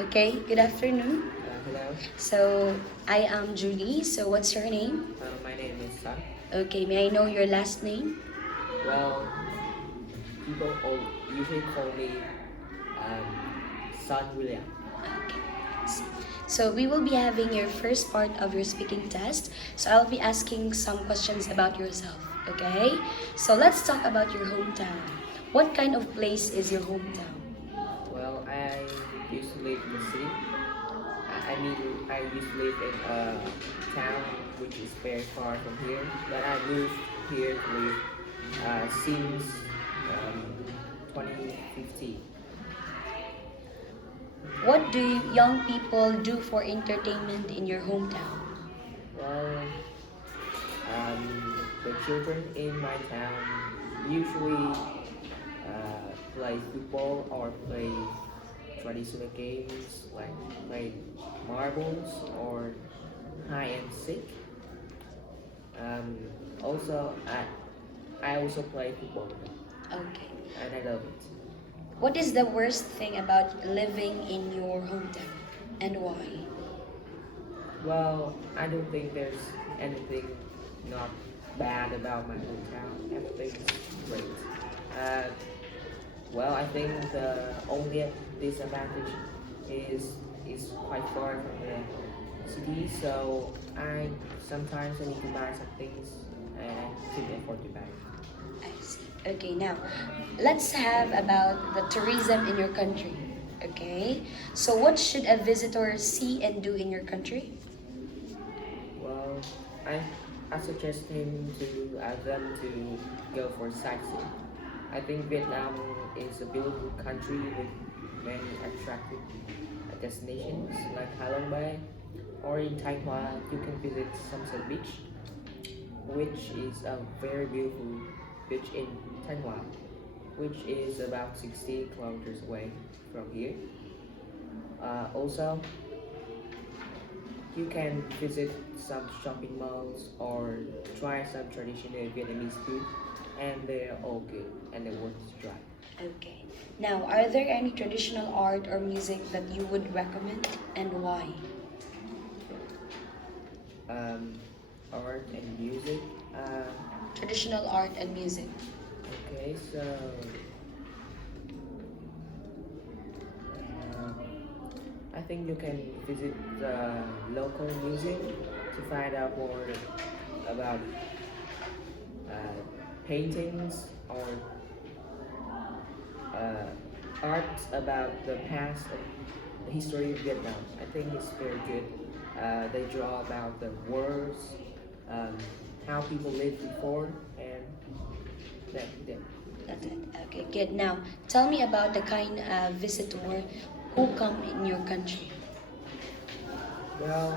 Okay, good afternoon. Hello, So, I am Julie. So, what's your name? my name is Sun. Okay, may I know your last name? Well, people usually call me Sun William. Okay. So, we will be having your first part of your speaking test. So, I'll be asking some questions about yourself. Okay? So, let's talk about your hometown. What kind of place is your hometown? Well, I used to live in the city. I used to live in a town which is very far from here. But I moved here to live since 2015. What do young people do for entertainment in your hometown? Well, the children in my town usually play football or play traditional games like play marbles or hide and seek. Um, also, I also play football Okay. and I love it. What is the worst thing about living in your hometown and why? Well, I don't think there's anything not bad about my hometown. Everything's great. Uh, well, I think the only disadvantage is quite far from the city, so I need to buy some things and I couldn't afford to buy. I see. Okay, now let's have about the tourism in your country. Okay, so what should a visitor see and do in your country? Well, I I suggest him to them to go for sightseeing. I think Vietnam is a beautiful country with many attractive destinations like Ha Long Bay, or in Thanh Hoa you can visit Sunset Beach, which is a very beautiful beach in Thanh Hoa, which is about 60 kilometers away from here. Also, you can visit some shopping malls or try some traditional Vietnamese food, and they're all good and they're worth to try. Okay, now are there any traditional art or music that you would recommend and why? Um, Art and music. Traditional art and music. Okay, so uh, I think you can visit the local museum to find out more about uh, paintings or art about the past and the history of Vietnam. I think it's very good. They draw about the wars, um, how people lived before, and that. That's it. Okay, good. Now tell me about the kind of visitor who come in your country. Well,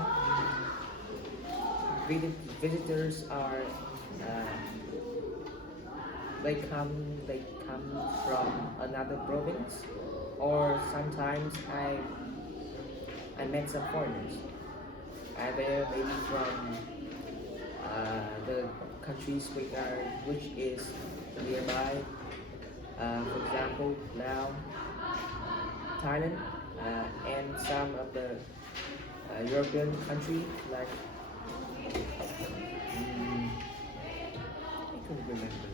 visitors are uh, they come from another province, or sometimes I met some foreigners. They're maybe from the countries which is nearby. For example, Laos, Thailand, and some of the European country like I couldn't remember.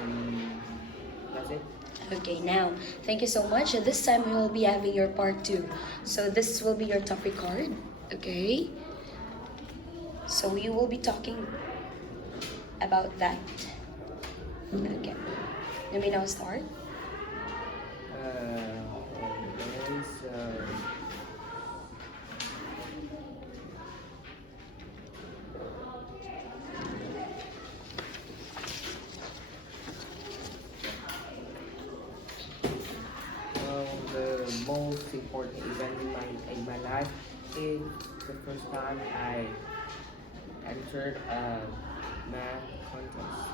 And that's it. Okay, now, thank you so much. This time we will be having your part two. So this will be your topic card. Okay? So you will be talking about that. Okay. Let me now start. Okay, so the most important event in my life is the first time I entered a math contest.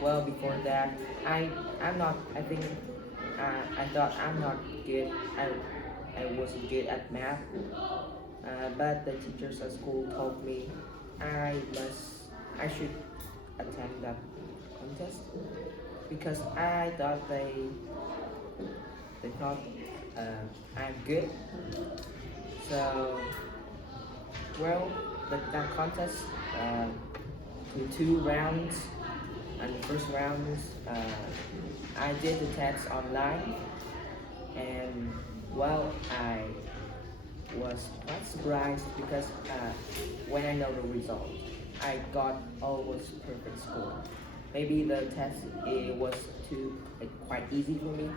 Well, before that, I'm not. I think I thought I'm not good. I wasn't good at math. But the teachers at school told me I should attend that contest because I thought they thought I'm good. So, well, that contest uh, in 2 rounds. And the first round, I did the test online, and well, I was quite surprised because when I know the result, I got almost perfect score. Maybe the test it was too quite easy for me.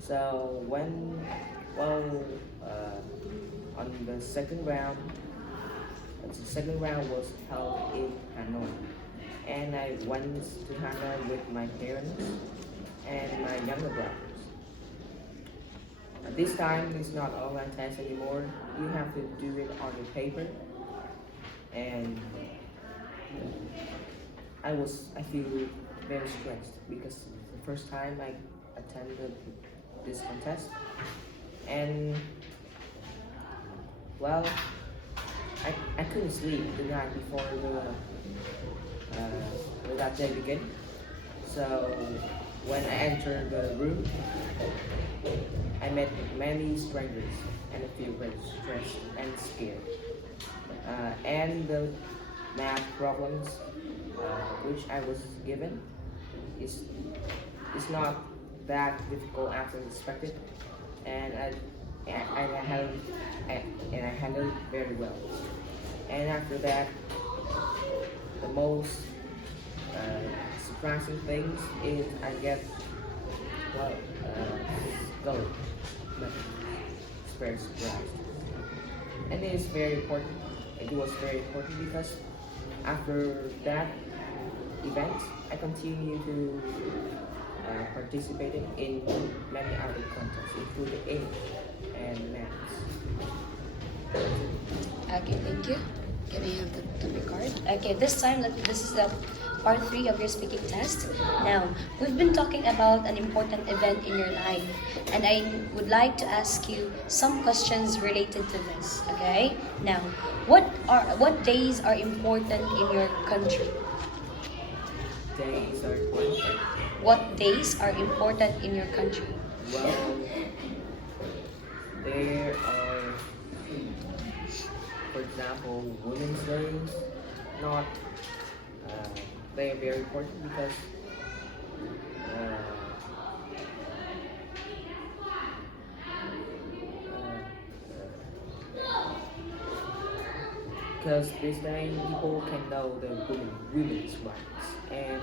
So when well on the second round was held in Hanoi, and I went to Hanoi with my parents and my younger brothers. This time it's not online test anymore. You have to do it on your paper, and I feel very stressed because the first time I attended this contest, and well, I couldn't sleep the night before that day began. So when I entered the room, I met many strangers and I feel very stressed and scared. And the math problems which I was given is not that difficult as I expected, and I handled it very well. And after that, the most surprising things is I get well gold. It's very surprised, and it is very important. It was very important because after that event, I continue to participate in many other contests, including English and maths. Okay, thank you. Can I have the record? Okay, this time this is the part 3 of your speaking test. Now, we've been talking about an important event in your life, and I would like to ask you some questions related to this. Okay? Now, what days are important in your country? Days are important. What days are important in your country? Well, there are, for example, Women's Days. Not, they are very important because uh, this day people can know the women's rights, and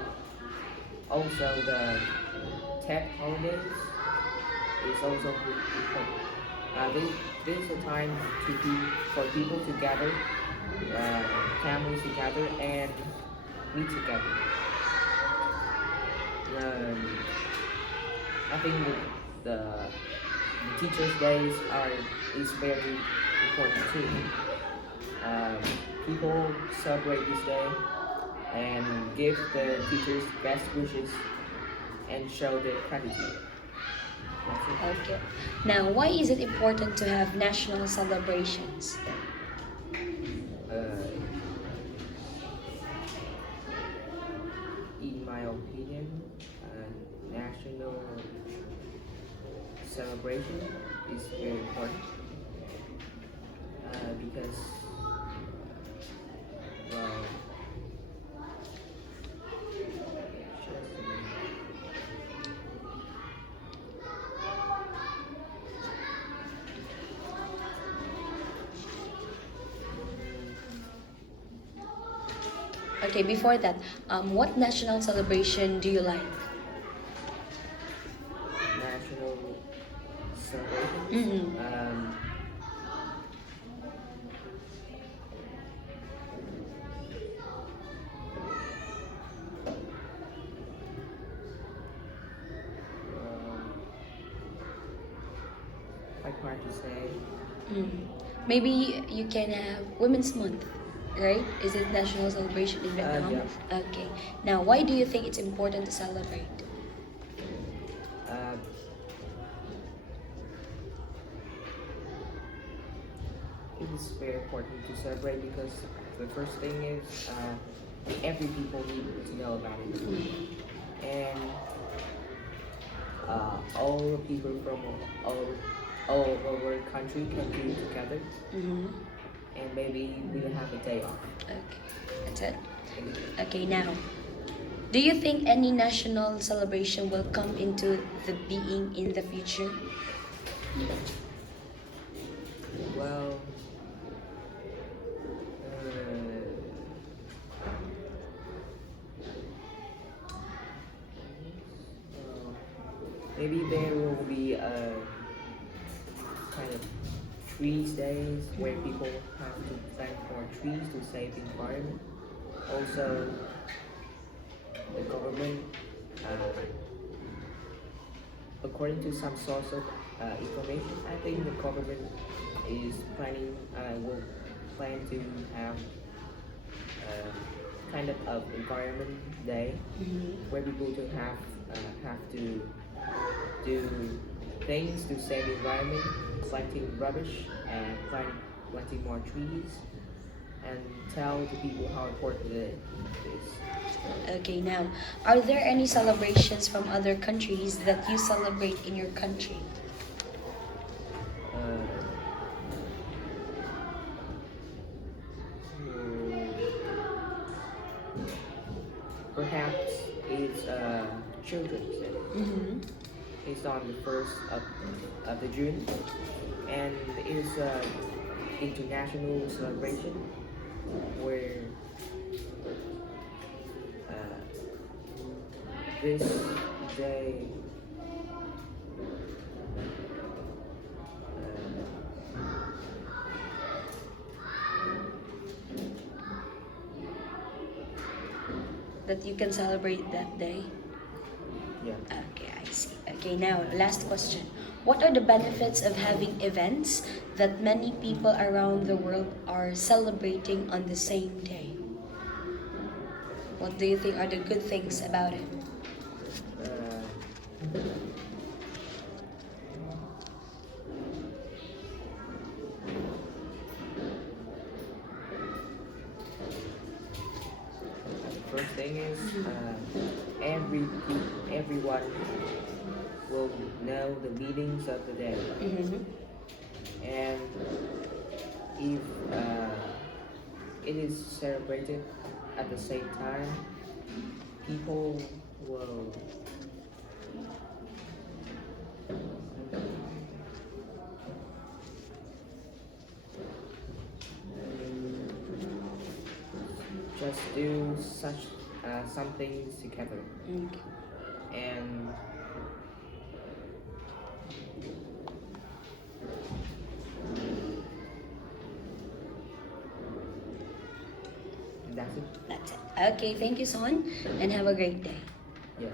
also the tech holidays is also important. This is a time for people to gather, families together, and meet together. Um, I think the teachers' days is very important too. Um, People celebrate this day and give the teachers best wishes and show their gratitude. That's it. Okay. Now, why is it important to have national celebrations? Uh, in my opinion, national celebration is very important because, well, just a minute. Okay, before that, what national celebration do you like? National celebrations. Mm-hmm. Quite hard to say. Maybe you can have Women's Month, right? Is it national celebration in Vietnam? Yeah. Okay. Now, why do you think it's important to celebrate? Uh, it is very important to celebrate because the first thing is every people need to know about it, and all people from all all over country can do together, Mm-hmm. and maybe we'll have a day off. Okay, that's it. Okay, now, do you think any national celebration will come into the being in the future? Well, maybe there will be a kind of trees days where people have to plant more trees to save the environment. Also, the government, according to some source of information, I think the government is will plan to have kind of environment day Mm-hmm. where people to have to do things to save the environment, collecting rubbish and planting more trees, and tell the people how important it is. Okay, now, are there any celebrations from other countries that you celebrate in your country? Uh, hmm, Perhaps it's Children's Day. Mm-hmm. It's on the of the June, and it's international celebration where uh, this day That you can celebrate that day? yeah. Okay, I see. Okay, now, last question. What are the benefits of having events that many people around the world are celebrating on the same day? What do you think are the good things about it? Uh, the first thing is everyone will know the meanings of the day, Mm-hmm. and if it is celebrated at the same time, people will just do such some things together, Okay. and that's it. That's it. Okay, thank you, Son, and have a great day. Yeah.